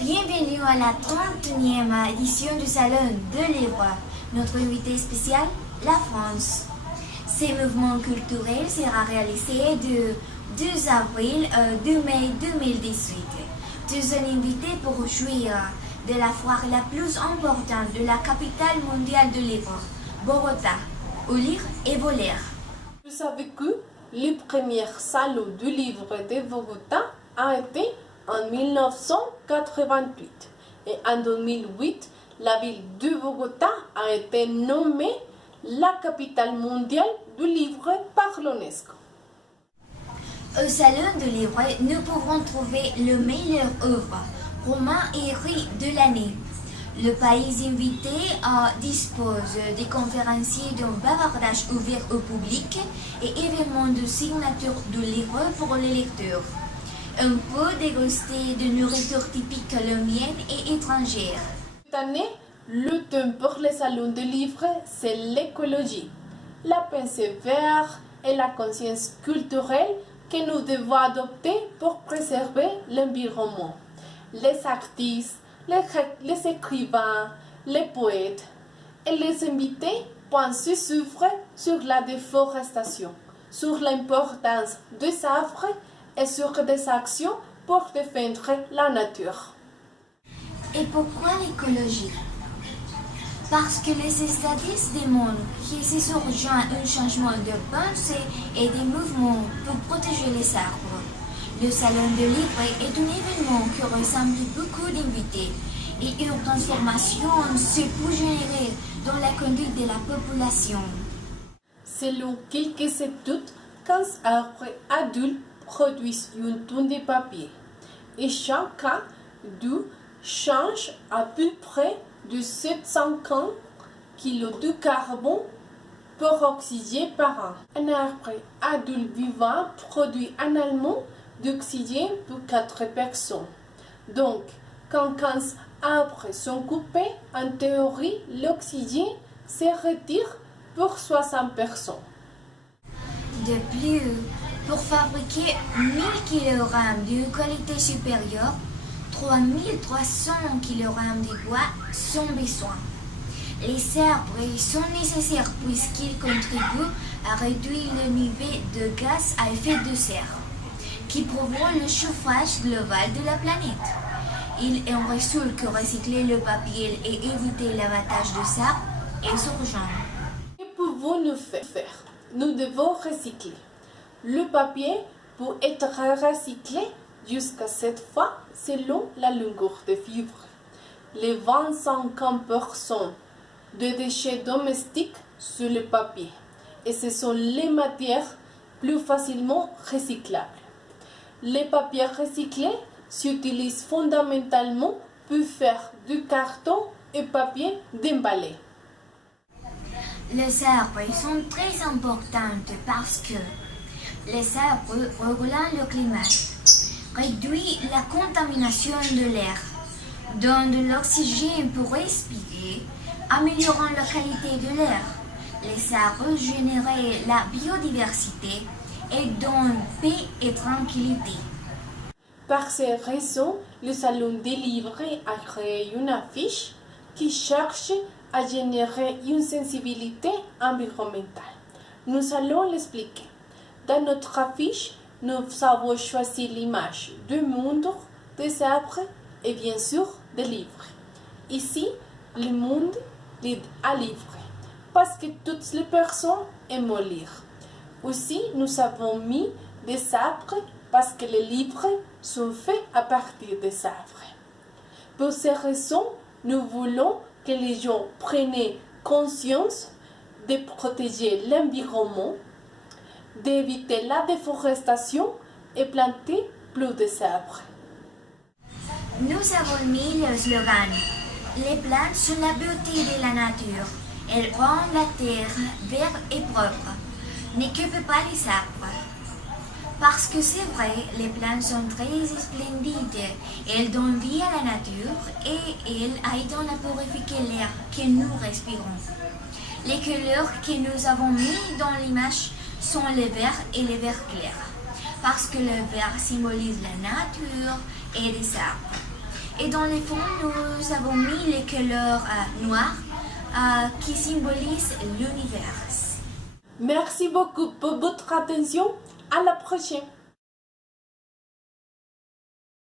Bienvenue à la 31e édition du Salon de livre. Notre invité spécial, la France. Ce mouvement culturel sera réalisé du 2 avril au 2 mai 2018. Nous sommes invités pour jouir de la foire la plus importante de la capitale mondiale du livre, Bogota, où lire et voler. Vous savez que le premier salon du livre de Bogota a été en 1988 et en 2008, la ville de Bogota a été nommée la capitale mondiale du livre par l'UNESCO. Au Salon du livre, nous pouvons trouver le meilleur œuvre, roman et écrit de l'année. Le pays invité dispose des conférenciers d'un bavardage ouvert au public et événements de signature du livre pour les lecteurs. On peut déguster de nourriture typique colombienne et étrangère. Cette année, le thème pour le salon du livre, c'est l'écologie, la pensée verte et la conscience culturelle que nous devons adopter pour préserver l'environnement. Les artistes, les écrivains, les poètes et les invités vont se s'ouvrir sur la déforestation, sur l'importance des arbres et sur des actions pour défendre la nature. Et pourquoi l'écologie? Parce que les statistiques démontrent qu'il se surgit un changement de pensée et de mouvements pour protéger les arbres. Le Salon du livre est un événement qui ressemble beaucoup d'invités et une transformation se peut générer dans la conduite de la population. Selon quelques études, 15 arbres adultes produisent une tonne de papier et chaque cas d'eau change à peu près de 750 kg de carbone par oxygène par an. Un arbre adulte vivant produit annuellement d'oxygène pour 4 personnes. Donc, quand 15 arbres sont coupés, en théorie, l'oxygène se retire pour 60 personnes. De plus, pour fabriquer 1000 kg d'une qualité supérieure, 3300 kg de bois sont besoin. Les arbres sont nécessaires puisqu'ils contribuent à réduire le niveau de gaz à effet de serre, qui provoque le chauffage global de la planète. Il en résulte que recycler le papier et éviter l'abattage de arbres est urgent. Que pouvons-nous faire? Nous devons recycler. Le papier peut être recyclé jusqu'à 7 fois selon la longueur de fibre. Les 25% de déchets domestiques sur le papier et ce sont les matières plus facilement recyclables. Les papiers recyclés s'utilisent fondamentalement pour faire du carton et papier d'emballé. Les arbres sont très importants parce que les arbres régulent le climat, réduisent la contamination de l'air, donnent de l'oxygène pour respirer, améliorant la qualité de l'air. Les arbres génèrent la biodiversité et donnent paix et tranquillité. Par ces raisons, le Salon des livres a créé une affiche qui cherche à générer une sensibilité environnementale. Nous allons l'expliquer. Dans notre affiche, nous avons choisi l'image du monde, des arbres et bien sûr des livres. Ici, le monde lit à livre parce que toutes les personnes aiment lire. Aussi, nous avons mis des arbres parce que les livres sont faits à partir des arbres. Pour ces raisons, nous voulons que les gens prennent conscience de protéger l'environnement, d'éviter la déforestation et planter plus d'arbres. Nous avons mis le slogan « Les plantes sont la beauté de la nature. Elles rendent la terre verte et propre. N'occupez pas les arbres. » Parce que c'est vrai, les plantes sont très splendides. Elles donnent vie à la nature et elles aident à purifier l'air que nous respirons. Les couleurs que nous avons mis dans l'image sont le vert et le vert clair, parce que le vert symbolise la nature et les arbres. Et dans les fonds, nous avons mis les couleurs noires qui symbolisent l'univers. Merci beaucoup pour votre attention. À la prochaine.